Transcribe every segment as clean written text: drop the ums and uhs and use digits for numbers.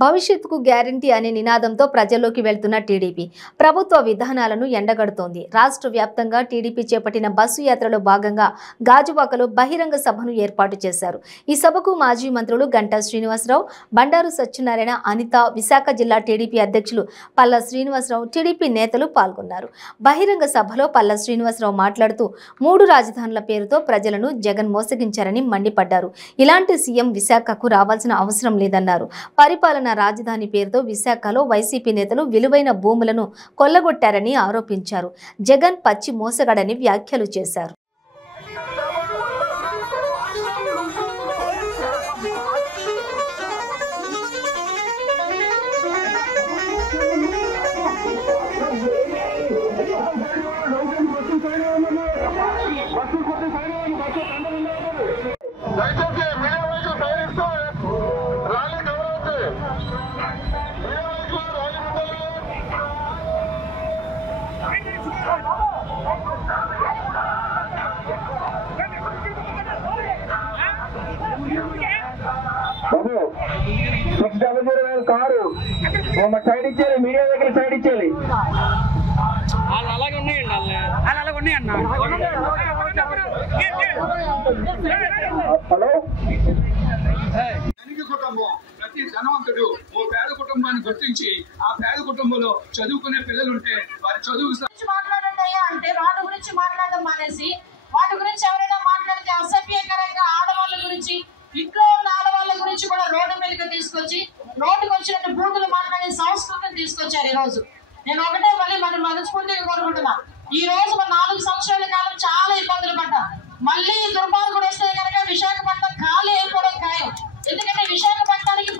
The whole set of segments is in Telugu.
భవిష్యత్తుకు గ్యారంటీ అనే నినాదంతో ప్రజల్లోకి వెళ్తున్న టీడీపీ ప్రభుత్వ విధానాలను ఎండగడుతోంది. రాష్ట్ర వ్యాప్తంగా టీడీపీ చేపట్టిన బస్సు యాత్రలో భాగంగా గాజువాకలో బహిరంగ సభను ఏర్పాటు చేశారు. ఈ సభకు మాజీ మంత్రులు గంటా శ్రీనివాసరావు, బండారు సత్యనారాయణ, అనిత, విశాఖ జిల్లా టీడీపీ అధ్యక్షులు పల్లా శ్రీనివాసరావు, టీడీపీ నేతలు పాల్గొన్నారు. బహిరంగ సభలో పల్లా శ్రీనివాసరావు మాట్లాడుతూ 3 రాజధానుల పేరుతో ప్రజలను జగన్ మోసగించారని మండిపడ్డారు. ఇలాంటి సీఎం విశాఖకు రావాల్సిన అవసరం లేదన్నారు. పరిపాలన రాజధాని పేరుతో విశాఖలో వైసీపీ నేతలు విలువైన భూములను కొల్లగొట్టారని ఆరోపించారు. జగన్ పచ్చి మోసగాడని వ్యాఖ్యలు చేశారు. కారు సైడ్ ఇచ్చేయాలి, మీడియా దగ్గర సైడ్ ఇచ్చేయాలి. అలాగే ఉన్నాయండి, అలాగే ఉన్నాయన్న. హలో, ధనిక కుటుంబం ప్రతి ధనవంతుడు ఓ పేద కుటుంబాన్ని గుర్తించి ఆ పేద కుటుంబంలో చదువుకునే పిల్లలుంటే వారి చదువు మాట్లాడండి అంటే వాటి గురించి మాట్లాడడం మానేసి వాటి గురించి ఎవరైనా మాట్లాడితే అసభ్యకరంగా ఆడవాళ్ళ గురించి, ఇంట్లో ఉన్న ఆడవాళ్ళ గురించి కూడా రోడ్డు మీదకి తీసుకొచ్చి రోడ్డుకు వచ్చినట్టు బూతులు మాట్లాడే సంస్కృతిని తీసుకొచ్చారు. ఈ రోజు నేను ఒకటే మళ్ళీ మనం మనస్ఫూర్తిగా కోరుకుంటున్నా, ఈ రోజు మన 4 సంవత్సరాల కాలం చాలా ఇబ్బందులు పడ్డాం. మళ్ళీ దుర్మార్గుడు వస్తే కనుక విశాఖపట్నం ఖాళీ అయిపోవడం ఖాయం. ఎందుకంటే విశాఖపట్నానికి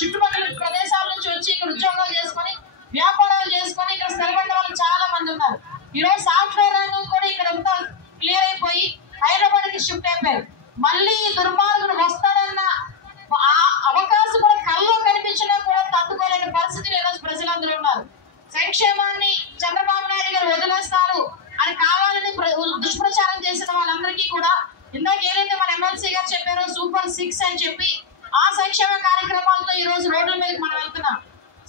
చుట్టుపక్కల ప్రదేశాల నుంచి వచ్చి ఇక్కడ ఉద్యోగాలు చేసుకొని వ్యాపారాలు చేసుకొని ఇక్కడ స్థిరపడిన వాళ్ళు చాలా మంది ఉన్నారు. ఈ రోజు సాఫ్ట్వేర్ రంగం కూడా ఇక్కడ అంతా క్లియర్ అయిపోయి హైదరాబాద్ కి షిఫ్ట్ అయిపోయారు. మళ్ళీ దుర్మార్గుడు వస్తాడన్న అవకాశం కూడా కళ్ళలో కనిపించినా కూడా తట్టుకోలేని పరిస్థితులు ఈ రోజు ప్రజలందరూ ఉన్నారు. సంక్షేమాన్ని చంద్రబాబు నాయుడు గారు వదిలేస్తారు అని కావాలని దుష్ప్రచారం చేసిన వాళ్ళందరికీ కూడా ఇందాక ఏదైతే మన ఎమ్మెల్సీ గారు చెప్పారో సూపర్ 6 అని చెప్పి ఆ సంక్షేమ కార్యక్రమాలతో ఈ రోజు రోడ్ల మీదకి మనం వెళ్తున్నాం.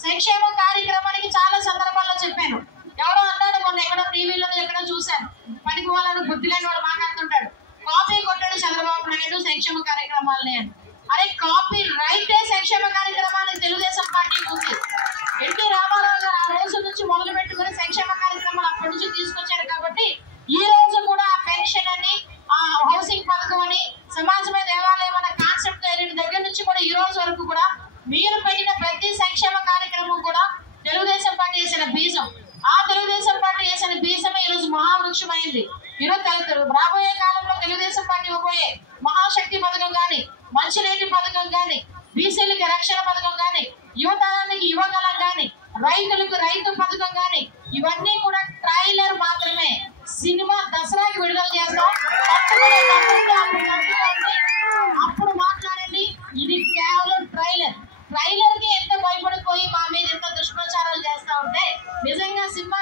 సంక్షేమ కార్యక్రమానికి చాలా సందర్భాల్లో చెప్పాను. ఎవరో అన్నాడు మొన్న ఎక్కడో టీవీలో ఎక్కడో చూశాను, పనికి వాళ్ళని బుద్ధి లేని వాడు మాట్లాడుతుంటాడు, కాపీ కొట్టాడు చంద్రబాబు నాయుడు సంక్షేమ కార్యక్రమాలని అని. అరే కాపీ రైటే సంక్షేమ కార్యక్రమానికి తెలుగుదేశం పార్టీ ఉంది. ఎన్టీ రామారావు గారు ఆ రోజు నుంచి మొదలు పెట్టుకుని సంక్షేమ కార్యక్రమాలు అప్పటి నుంచి తీసుకొచ్చారు. కాబట్టి ఈ రోజు కూడా ఆ పెన్షన్ అని, ఆ హౌసింగ్ పథకం అని, సమాజమే దేవాలయం అనే కాన్సెప్ట్ దగ్గర నుంచి కూడా ఈ రోజు వరకు కూడా మీరు పెట్టిన ప్రతి సంక్షేమ కార్యక్రమం కూడా తెలుగుదేశం పార్టీ వేసిన బీజం. ఆ తెలుగుదేశం పార్టీ వేసిన బీజమే ఈ రోజు మహావృక్షం అయింది. ఈరోజు రాబోయే కాలంలో తెలుగుదేశం పార్టీ ఇవ్వబోయే మహాశక్తి పథకం కానీ, మంచినీటి పథకం కానీ, బీసీలకి రక్షణ పథకం కానీ, యువతరానికి యువగలం కానీ, రైతులకు రైతు పథకం కానీ, ఇవన్నీ కూడా ట్రైలర్ మాత్రమే. సినిమా దసరాకి విడుదల చేస్తాం, అప్పుడు మాట్లాడండి. ఇది కేవలం ట్రైలర్. ట్రైలర్ కి ఎంత భయపడిపోయి మా మీద ఎంత దుష్ప్రచారాలు చేస్తా ఉంటే నిజంగా సినిమా